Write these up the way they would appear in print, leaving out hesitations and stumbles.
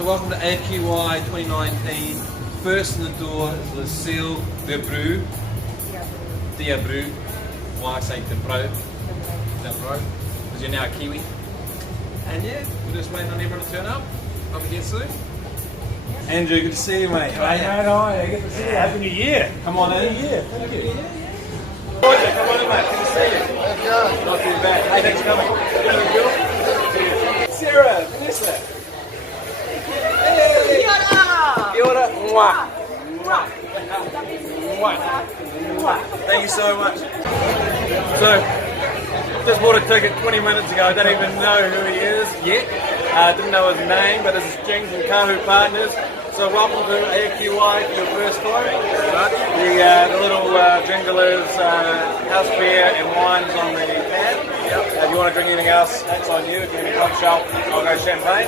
So welcome to AFQY 2019. First in the door is Lucille Debrew. Diabru. Why I say Debrew? Debrew. Because you're now a Kiwi. And yeah, we're just waiting on everyone to turn up. Hope you get soon. Andrew, good to see you, mate. Hey, mate, hi. Good to see you. Happy New Year. Come on in. Happy New Year. Thank you. Roger, come on in, mate. Good to see you. Not too bad. Hey, thanks for coming. Sarah, Vanessa. Hey. Kia ora. Mwah. Mwah. Mwah. Thank you so much. So, just bought a ticket 20 minutes ago. I don't even know who he is yet. Didn't know his name, but this is Jings and Kahu Partners. So welcome to AFQY for your first time. The little jingle is house beer and wines on the pad. If you want to drink anything else, that's on you. If you want a pub shelf, I'll go champagne.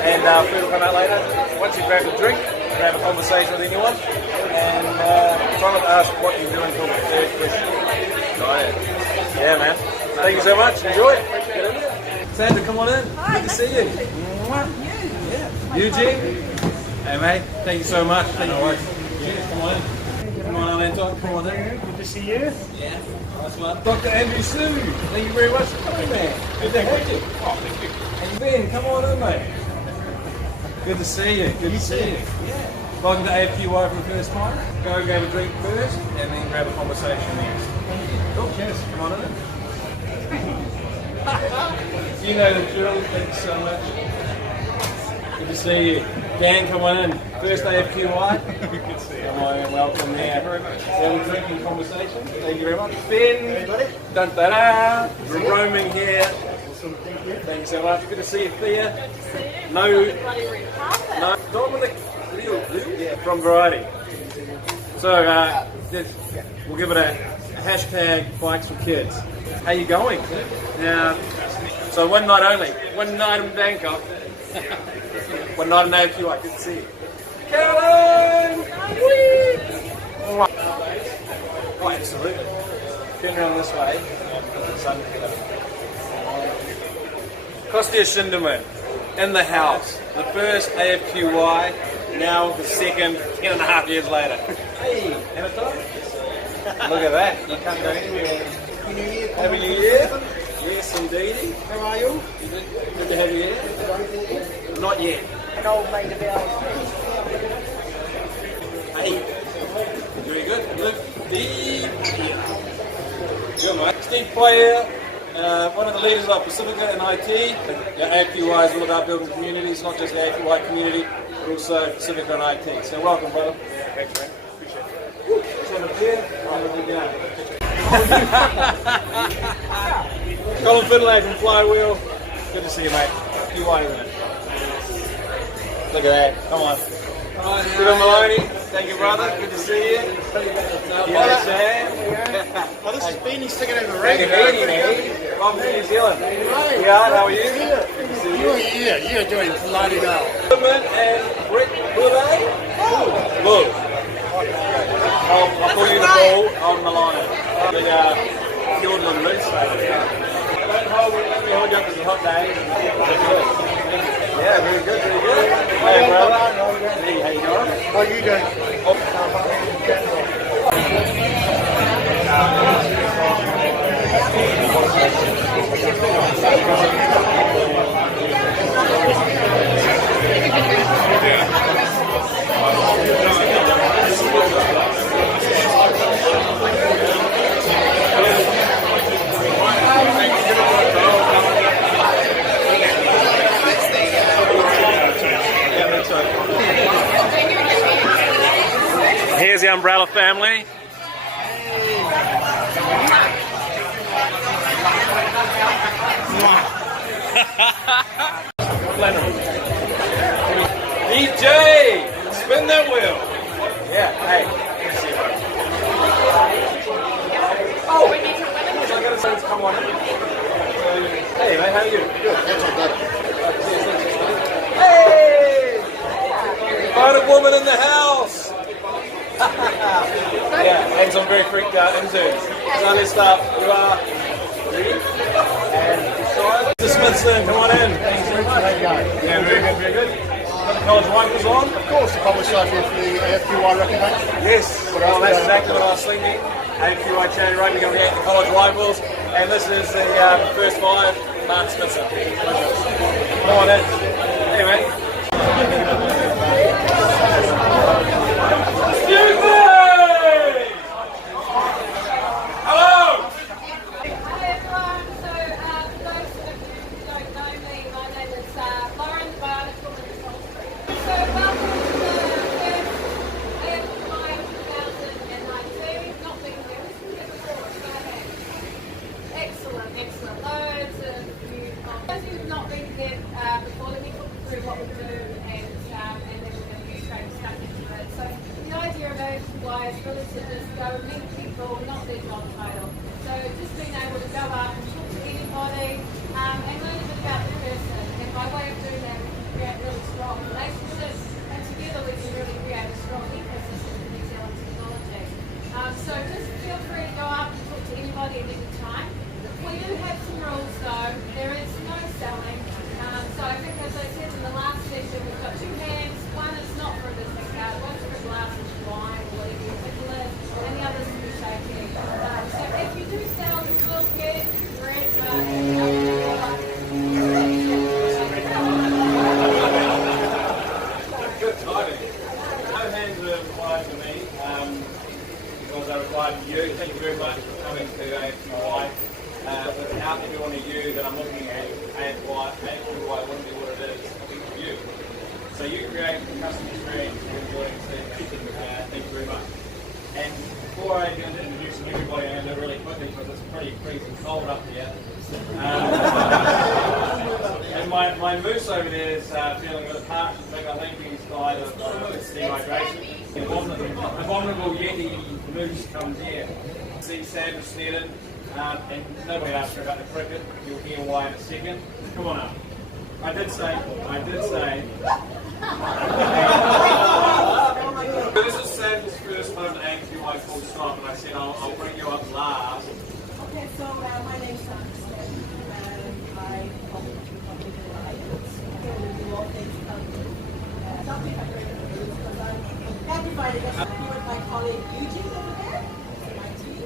And food will come out later. Once you grab a drink, grab a conversation with anyone. And try not to ask what you're doing until the third question. Yeah, man. Thank you so much. Enjoy it. Get in there. Sandra, come on in. Hi, good to see you. Yeah. Eugene. Hey, mate. Thank you so much. Thank you. Cheers. Come on in. Come on, Anton. Come on in. Good to see you. Yeah. Nice one. Dr. Andrew Sue. Thank you very much for coming, man. Good to have you. Oh, thank you. And Ben, come on in, mate. Good to see you. Good to see you. Yeah. Welcome to AFQY for the first time. Go grab a drink first, and then grab a conversation next. Cool. Cheers. Come on in. You know the drill. Thanks so much. Good to see you. Dan, come on in. First AFQY. Good to see you. Come on and welcome there. Thank you very much. Have a drinking conversation. Thank you very much. Ben. Dun da da. We're roaming here. Thank you so much. Good to see you, Thea. No, Dominic from Variety. So we'll give it a hashtag Bikes for Kids. How you going? Now, so one night only. One night in Bangkok. One night in AFQY. Good to see you. Caroline! Oh, absolutely. Turn around this way. Kostya Shinderman in the house. The first AFQY, now the second, 10.5 years later. Hey, Anatol. Look at that. You can't go anywhere. Happy New Year. Yes, indeed. How are you? Good to have you here. Not yet. An old mate of ours. Hey. Very good. Look deep here. Good, mate. Steve Player, one of the leaders of Pacifica in IT. AFQY is all about building communities, not just the AFQY community, but also Pacifica and IT. So welcome, brother. Thanks, man. Appreciate it. Just want to clear. Colin Finlay from Flywheel. Good to see you, mate. QY, isn't it? Look at that. Come on. Stephen Maloney. Thank you, brother. Good to see you. Yeah, Sam. Oh, this is Beanie sticking in the Thank ring. you, Beanie. Welcome to New Zealand. Yeah, how are you? Good to see you. You're doing bloody well. Goodman and Rick Boulay. Bull. I'll call you the bull on the line. The Fiordland Moose Stadium. Don't hold you up, it's a hot day. Yeah, very good, very good. Hey, brother. Hey, how you doing? How are you doing? Here's the Umbrella family. DJ, spin that wheel. Yeah, hey. Oh, we need some women. So I got to say, come on in. Hey, mate, how are you? Good. Hey! Find a woman in the house. Yeah, and some very freaked out interns. So let's start. You are ready? And Mr. Smithson, come on in. Thanks very much. Yeah, very good, very good. college rifles on? Of course, the published idea for the AFQY record match. Yes, well that's exactly what I was thinking. AFQY charity rugby going to be at the college rifles, and this is the first five, Martin Spencer. Come on in. Anyway. Excuse me! Hello! Hi everyone, so for those of you who don't know me, my name is Lauren, the biologist woman in Salisbury. So welcome to the first AFQY 2019. Not been here, this is before, go ahead. Excellent, excellent. Loads of you. Those who have not been here before, let me talk you through what we do and then we're going to get straight stuck into it. So the idea of AFQY is really to just go meet people, not their job title. So just being able to go up and talk to anybody and learn a bit about the person. And by way of doing that, we can create really strong relationships, and together we can really create a strong ecosystem for New Zealand technology. So just feel free to go up and talk to anybody at any time. We do have some rules though. There is no selling. So I think, as I said in the last session, we've got two hands. One is not for a business card, one's for a glass of wine or whatever you think it is, and the other's for shaking. So if you do sell, you will get great Good timing. No hands are required to me, because they're required to you. Thank you very much for coming to AFQY. Without everyone of you that I'm looking at, AFQY wouldn't be what it is for you. So you create the customer experience you're enjoying seeing. Thank you very much. And before I get into introducing everybody, I'm going to do really quickly because it's pretty freezing cold up here. And my moose over there is feeling a bit parched. I think he's died of dehydration. The abominable Yeti moose comes here. See Sandra Sneddon. And nobody asked her about the cricket. You'll hear why in a second. Come on up. I did say. This is Sam's first home at AFQY full stop, and I said I'll bring you up last. Okay, so my name's Sandra Smith, and I come from the public life. We do all things public. Something I'm very good because I'm happy by the guest. I'm here with my colleague Eugene over there. My team.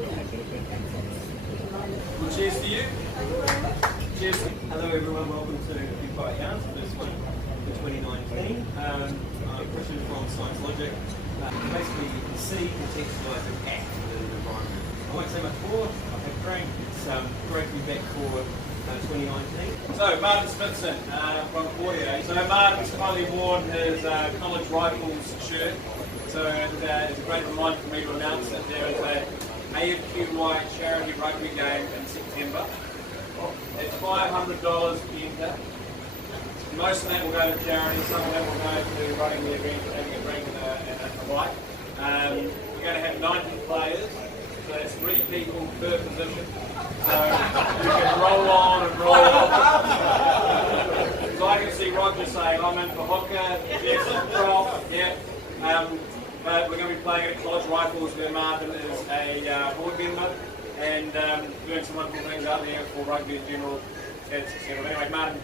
Well, cheers to you. Thank you very much. Cheers. Hello everyone, welcome to Few Quiet Yans, first one for 2019. I'm Christian from Science Logic. Basically, you can see, contextualise and act within the environment. I won't say much more. I have Frank. It's great to be back for 2019. So, Martin Spencer from Audio. So, Martin's finally worn his college rifles shirt. So, it's a great reminder for me to announce that there is a AFQY charity rugby game in September. It's $500 to enter. Most of that will go to charity, some of that will go to running the event, having a drink and a bite. We're going to have 90 players, so that's 3 people per position. So you can roll on and roll off. So I can see Roger saying, I'm in for hooker, yes, prop, yeah. But we're going to be playing at College Rifles where Martin is a board member and doing some wonderful things out there for rugby in general. Anyway, Martin.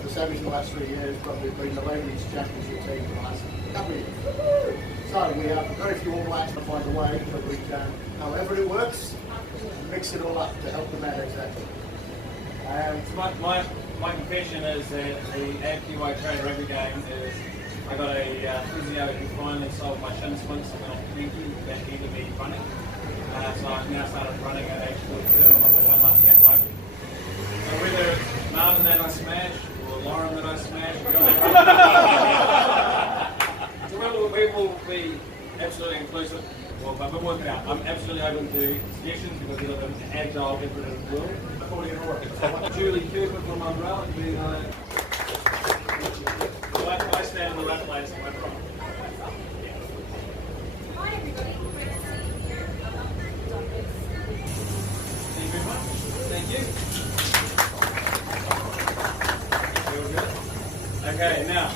The Sabbies in the last 3 years probably been the ladies championship team for the last couple of years. So we have very few All Blacks to find a way, but we can, however it works, mix it all up to help them out exactly. My confession is that the AFQY trade rugby game is I got a physio who finally solved my shin splints when I was 20 that needed me running. So I've now started running at age 42 and I'm on my one last game rugby. So whether it's Martin that I smash or Lauren that I smash, we will be absolutely inclusive. Well, but we'll work it out. I'm absolutely open to suggestions because we live in an agile, competitive world. Julie Cooper from Umbrella. I stand in the right place and went wrong. Hi everybody, great to see you here. Thank you very much. Thank you. Feel good? Okay, now,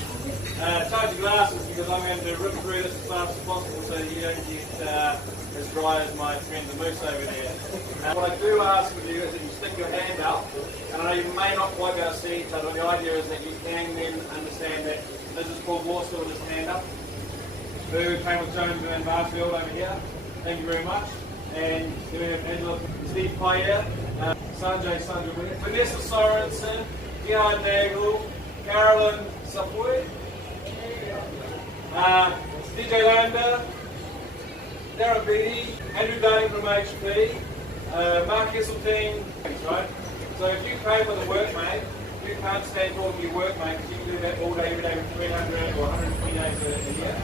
tie your glasses because I'm going to rip through this as fast as possible so you don't get as dry as my friend the moose over there. What I do ask of you is that you stick your hand out. And I know you may not quite be able to see each other, but the idea is that you can then understand that this is Paul Warsaw with his hand up, who came with Jones and Barfield over here. Thank you very much. And then we have Angela, Steve Payer, Sanjay Sanjay, Vanessa Sorensen, Gerhard Nagel, Carolyn Sapoy, DJ Landa, Darren Beatty, Andrew Darling from HP, Mark Esseltine, right? So if you pay with a workmate, you can't stand talking to your workmate because you can do that all day, every day with 300 or 120 days a year.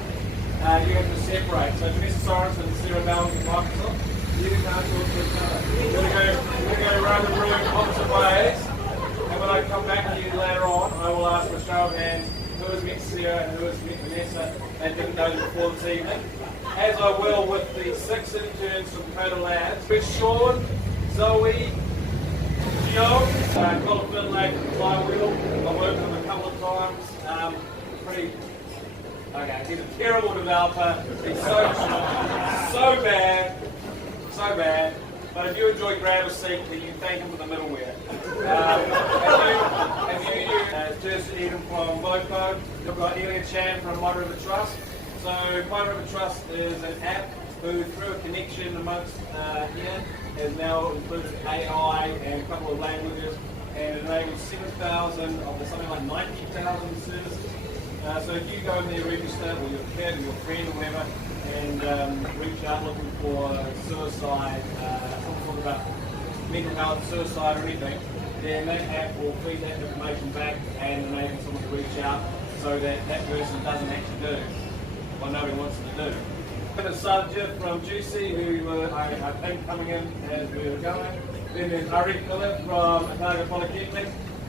You have to separate. So Vanessa Sorensen and Sarah Bell from Microsoft, you can't talk to each other. We're going to go around the room opposite ways, and when I come back to you later on, I will ask for a show of hands who has met Sarah and who has met Vanessa and didn't know them before this evening. As I will with the 6 interns from Coda Labs. With Sean, Zoe, Gio, Colin Finlay from Flywheel. I've worked with him a couple of times. Okay, he's a terrible developer. He's so bad. But if you enjoy Grab a Seat, then you thank him for the middleware. Just Eden from Voco. You've got Elia Chan from Mud River Trust. So Mud River Trust is an app who, through a connection amongst here, has now included AI and a couple of languages, and it enables 7,000 of the something like 90,000 services. So if you go in there, register with your kid or your friend or whatever, and reach out looking for suicide, talking about mental health, suicide or anything, then that app will feed that information back and enable someone to reach out so that that person doesn't actually do what nobody wants them to do. There's Sajid from Juicy, who I think coming in as we were going. Then there's Ari Phillip from Otago Polytechnic.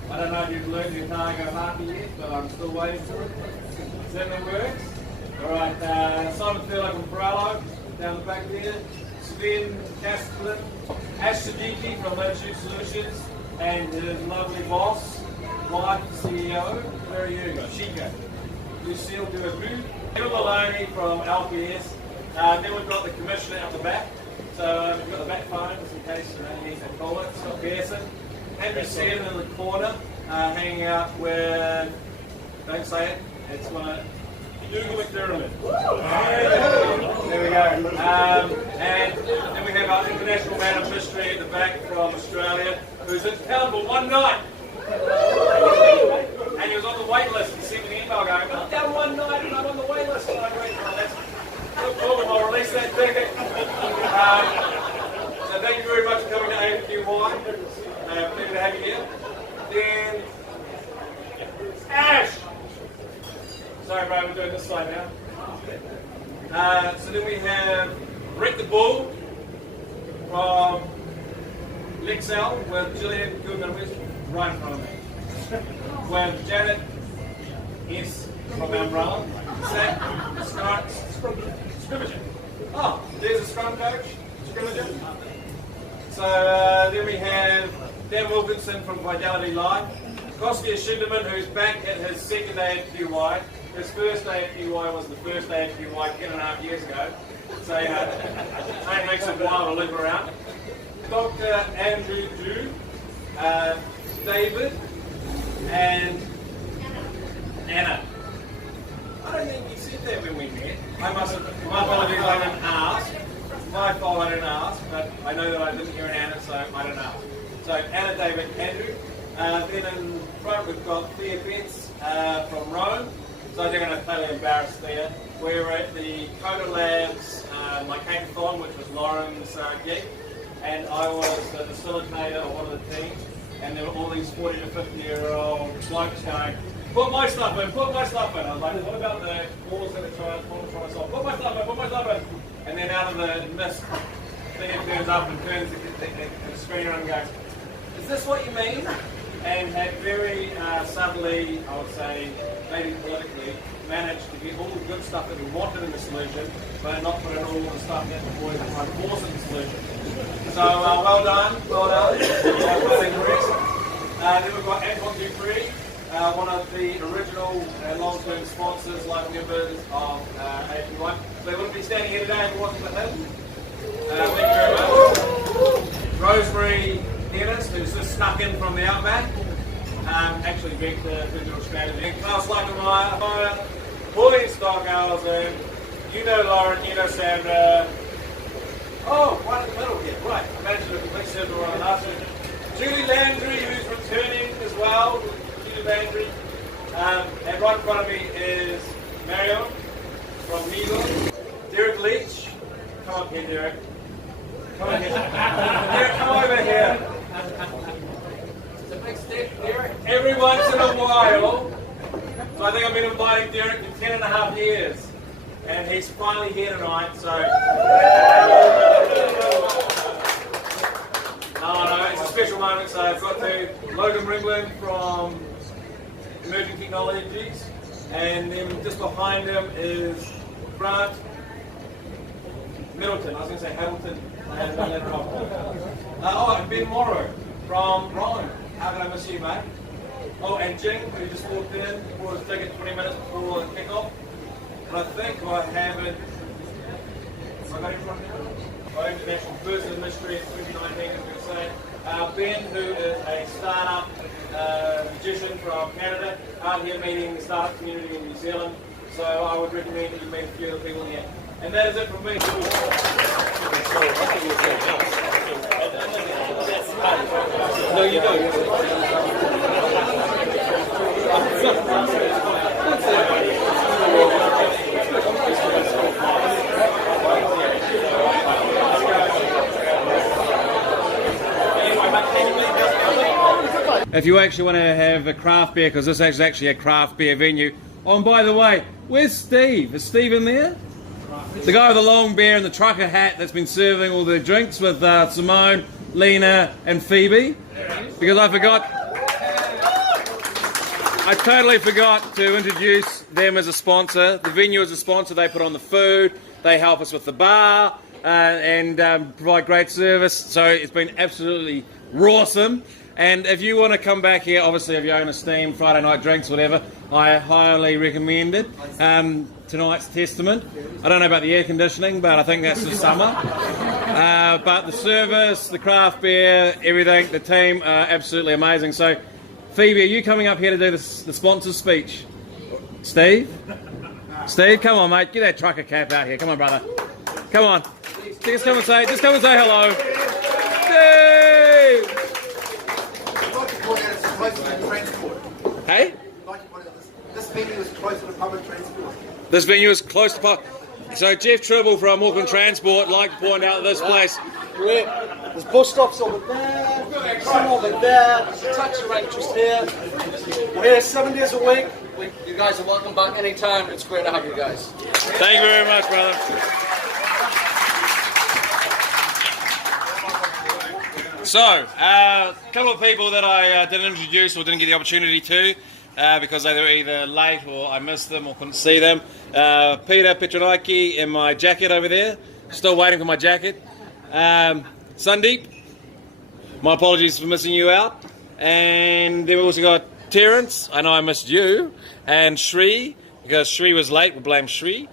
I don't know if you've learned the Otago Haki yet, but I'm still waiting for it. Is that what works? Alright, Simon Thurlow from Paralo, down the back there. Sven Kastlin, Ash Siddiqui from Latitude Solutions, and his lovely boss, wife, CEO. Where are you? Chico. Lucille Duabu. Emma Maloney from LPS. Then we've got the commissioner out the back. So we've got the back phone, just in case you need to call it. Scott Pearson. Andrew Seddon in the corner, hanging out with, don't say it, it's one of Google McDermott. There we go. And then we have our international man of mystery at the back from Australia, who's in town for one night. And he was on the wait list. He sent me an email going, I'm down one night and I'm on the wait list. And I went, oh, that's cool, I'll release that ticket. So thank you very much for coming to AFQY. Pleasure to have you here. Then Ash. Sorry, bro, we're doing this side now. So then we have Rick the Bull from Lexel with Gillian Goodman right in front of me. With Janet S from Umbrella. Scrimmager. Oh, there's a scrum coach. Scrimmager. So then we have Dan Wilkinson from Fidelity Life. Kostia Shinderman, who's back at his second AFQY. His first AFQY was the first AFQY 10.5 years ago. So it makes it a while to live around. Dr. Andrew Drew, David, and Anna. I don't think he said that when we met. My apologies, I didn't ask. My fault, I didn't ask, but I know that I didn't hear an Anna, so I don't ask. So Anna, David, Andrew. Then in front we've got Thea Betts from Rome. So they're going to totally embarrass Thea. We're at the Coda Labs, my hackathon, which was Lauren's gig, and I was the facilitator of one of the teams. And there were all these 40 to 50-year-old blokes going, put my stuff in, put my stuff in. I was like, what about the balls that are trying to solve? Put my stuff in, put my stuff in. And then out of the mist, Thea turns up and turns the screen around and goes, is this what you mean? And had very subtly, I would say, maybe politically, managed to get all the good stuff that we wanted in the solution, but not put in all the stuff that the boys are trying to force in the solution. So well done. Then we've got Anton Dupree, one of the original long-term sponsors, like members of AFQY. They wouldn't be standing here today if it wasn't for him. Thank you very much. Rosemary Dennis, who's just snuck in from the outback. Actually went to digital strategy. And Klaus Lakemeyer, Pauline Stockhausen, you know Lauren, you know Sandra. Oh, right in the middle here, right. I managed to mix everyone last week. Julie Landry, who's returning as well. Julie Landry. And right in front of me is Marion from Needle. Derek Leach. Come up here, Derek. Come on here. Derek, come over here. It's a big step, Derek. Every once in a while, so I think I've been inviting Derek for 10.5 years. And he's finally here tonight, so... No, it's a special moment, so I've got to Logan Ringland from Emerging Technologies, and then just behind him is Grant Middleton. I was going to say Hamilton. I had done that wrong. And Ben Morrow from Rowan. How can I miss you, mate? Oh, and Jing, who just walked in, bought his ticket 20 minutes before kick-off. And I think I have it. Have I got it in front of me? International Person Mystery in 2019, I'm going to say. Ben, who is a startup magician from Canada, out here meeting the startup community in New Zealand. So I would recommend that you meet a few of the people here. And that is it from me. No, you don't. If you actually want to have a craft beer, because this is actually a craft beer venue. Oh, and by the way, where's Steve? Is Steve in there? The guy with the long beard and the trucker hat that's been serving all the drinks with Simone, Lena and Phoebe. Because I totally forgot to introduce them as a sponsor. The venue is a sponsor. They put on the food, they help us with the bar and provide great service. So it's been absolutely rawsome. And if you want to come back here, obviously if you own a Steam, Friday night drinks, whatever, I highly recommend it. Tonight's Testament. I don't know about the air conditioning, but I think that's the summer. But the service, the craft beer, everything, the team are absolutely amazing. So, Phoebe, are you coming up here to do the sponsor speech? Steve? Steve, come on, mate. Get that trucker cap out here. Come on, brother. Come on. Just come and say hello. Steve! Hey? This venue is close to the public transport. This venue is close to public. So Jeff Tribble from Auckland Transport like to point out this place. There's bus stops over there, some over there, there's a taxi rank just here. We're here 7 days a week. You guys are welcome back anytime. It's great to have you guys. Thank you very much, brother. So, a couple of people that I didn't introduce or didn't get the opportunity to because they were either late or I missed them or couldn't see them. Peter Petronaki in my jacket over there. Still waiting for my jacket. Sandeep, my apologies for missing you out. And then we also got Terence, I know I missed you. And Shri, because Shri was late, we'll blame Shri.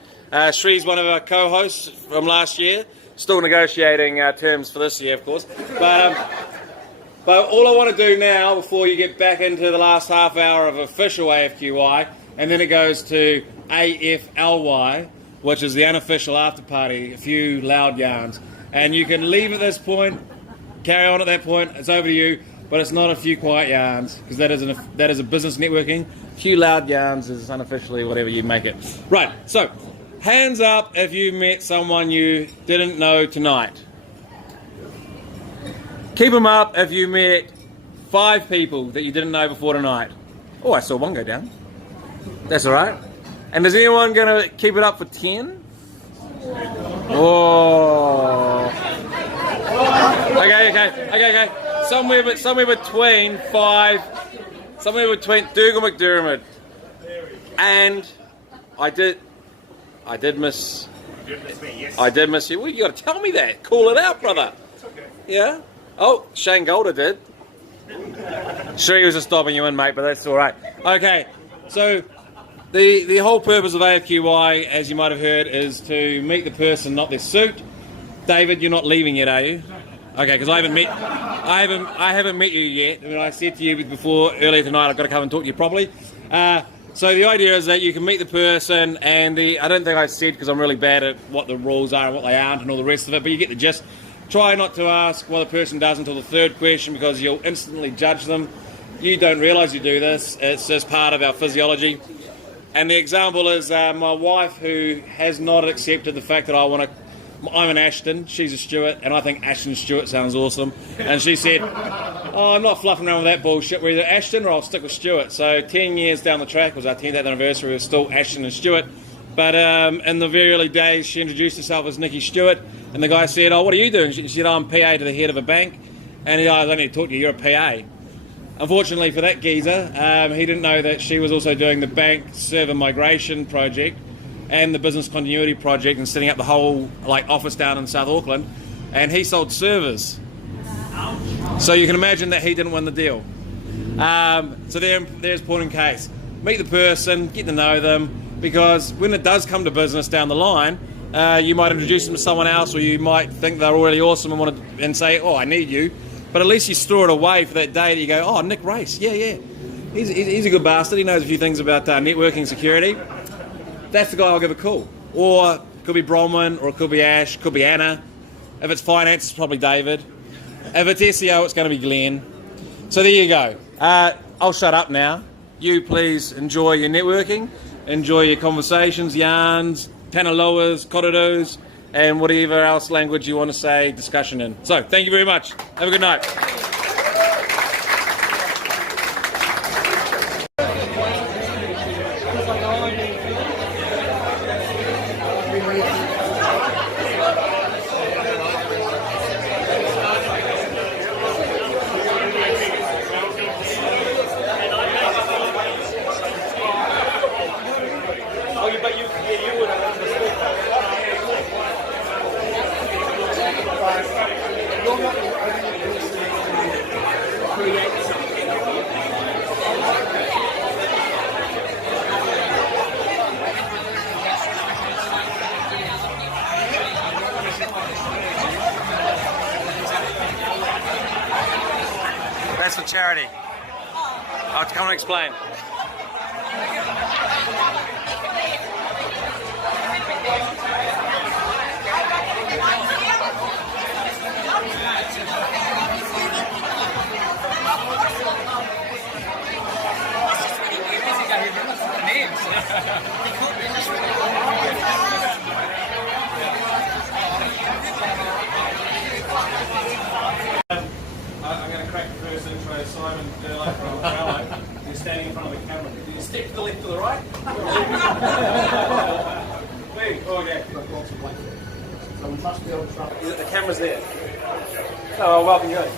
Shri's one of our co-hosts from last year. Still negotiating terms for this year, of course. But all I want to do now, before you get back into the last half hour of official AFQY, and then it goes to AFLY, which is the unofficial after party, a few loud yarns. And you can leave at this point, carry on at that point, it's over to you, but it's not a few quiet yarns, because that is a business networking. A few loud yarns is unofficially whatever you make it. Right, so, hands up if you met someone you didn't know tonight. Keep them up if you met 5 people that you didn't know before tonight. Oh, I saw one go down. That's all right. And is anyone going to keep it up for 10? Oh. Okay. Somewhere between Dougal McDermott and I did miss. I did miss you. Well, you got to tell me that. Call it out, brother. It's okay. Yeah. Oh, Shane Golder did. Sure, he was just stopping you in, mate, but that's all right. Okay. So the whole purpose of AFQY, as you might have heard, is to meet the person, not their suit. David, you're not leaving yet, are you? Okay, because I haven't met you yet. I mean, I said to you before earlier tonight, I've got to come and talk to you properly. So the idea is that you can meet the person, and I don't think I said because I'm really bad at what the rules are and what they aren't and all the rest of it, but you get the gist. Try not to ask what the person does until the third question because you'll instantly judge them. You don't realise you do this. It's just part of our physiology. And the example is my wife, who has not accepted the fact that I'm an Ashton, she's a Stewart, and I think Ashton Stewart sounds awesome. And she said, oh, I'm not fluffing around with that bullshit. We're either Ashton or I'll stick with Stewart. So 10 years down the track, it was our 10th anniversary, we're still Ashton and Stewart. But in the very early days, she introduced herself as Nikki Stewart, and the guy said, oh, what are you doing? She said, oh, I'm PA to the head of a bank. And he said, I don't need to talk to you, you're a PA. Unfortunately for that geezer, he didn't know that she was also doing the bank server migration project and the business continuity project and setting up the whole office down in South Auckland, and he sold servers. So you can imagine that he didn't win the deal. So there's point in case. Meet the person, get to know them, because when it does come to business down the line, you might introduce them to someone else, or you might think they're really awesome and say, oh, I need you. But at least you store it away for that day that you go, oh, Nick Race, yeah. He's a good bastard. He knows a few things about networking security. That's the guy I'll give a call. Or it could be Bronwyn, or it could be Ash, could be Anna. If it's finance, it's probably David. If it's SEO, it's going to be Glenn. So there you go. I'll shut up now. You please enjoy your networking, enjoy your conversations, yarns, tanaloas, kororos, and whatever else language you want to say discussion in. So thank you very much. Have a good night. That's for charity. I'll come and explain. I'm going to crack the first intro. Simon Durley from Australia. You're standing in front of the camera. Do you step to the left or the right? Wait, okay. So we must be able to try. The camera's there. Oh, welcome you.